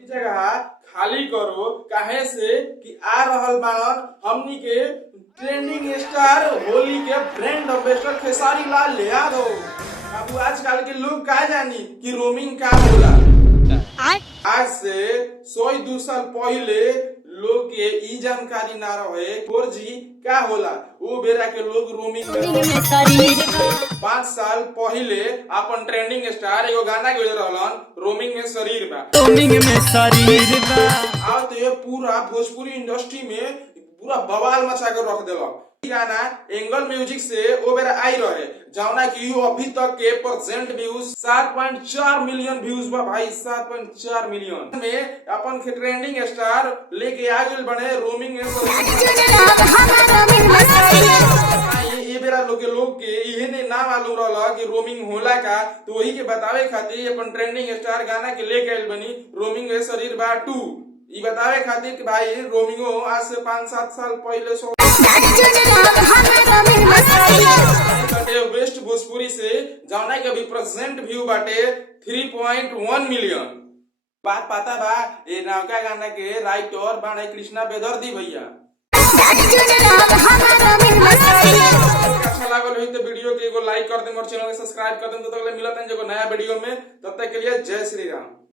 जगह खाली करो काहे से कि आ रहल बाड़न हमनी के ट्रेंडिंग स्टार होली के ब्रांड एम्बेसडर खेसारी लाल यादव। अब आजकल के लोग का जानी कि रोमिंग का होला। आज से 100-2 साल पहले लोग के ई जानकारी ना रहे 4G का होला। वो बेरा के लोग रोमिंग में 5 साल पहले अपन ट्रेंडिंग स्टार एगो गाना गे रहलन रोमिंग में शरीर बा। आज तो ये पूरा भोजपुरी इंडस्ट्री में पूरा बवाल मचा कर रख देलक। गाना एंगल म्यूजिक से ओ बेरा आई रहे जौना की अभी तक के प्रेजेंट व्यूज 7.4 मिलियन व्यूज बा भाई। 7.4 मिलियन में अपन के ट्रेंडिंग स्टार लेके आ गइल बने रोमिंग में। ये बेरा लोग के इहे ने ना मालूम रहला कि रोमिंग होला का, तो वही के बतावे खातिर अपन ट्रेंडिंग स्टार गाना के लेके आइल बनी रोमिंग में शरीर बा 2। ई बतावे खातिर कि भाई रोमिंगो आज से 5-7 साल पहले वेस्ट भोजपुरी से जौना के अभी प्रेजेंट व्यू बाटे 3.1 मिलियन। बात पता बा ये नौका गाना के राइटर बाणे कृष्णा बेदर्दी भैया। अच्छा लागल हो तो वीडियो के एगो लाइक कर दे और चैनल के सब्सक्राइब कर दे। तो तक मिलत है एगो नया वीडियो में, तब तक के लिए जय श्री राम।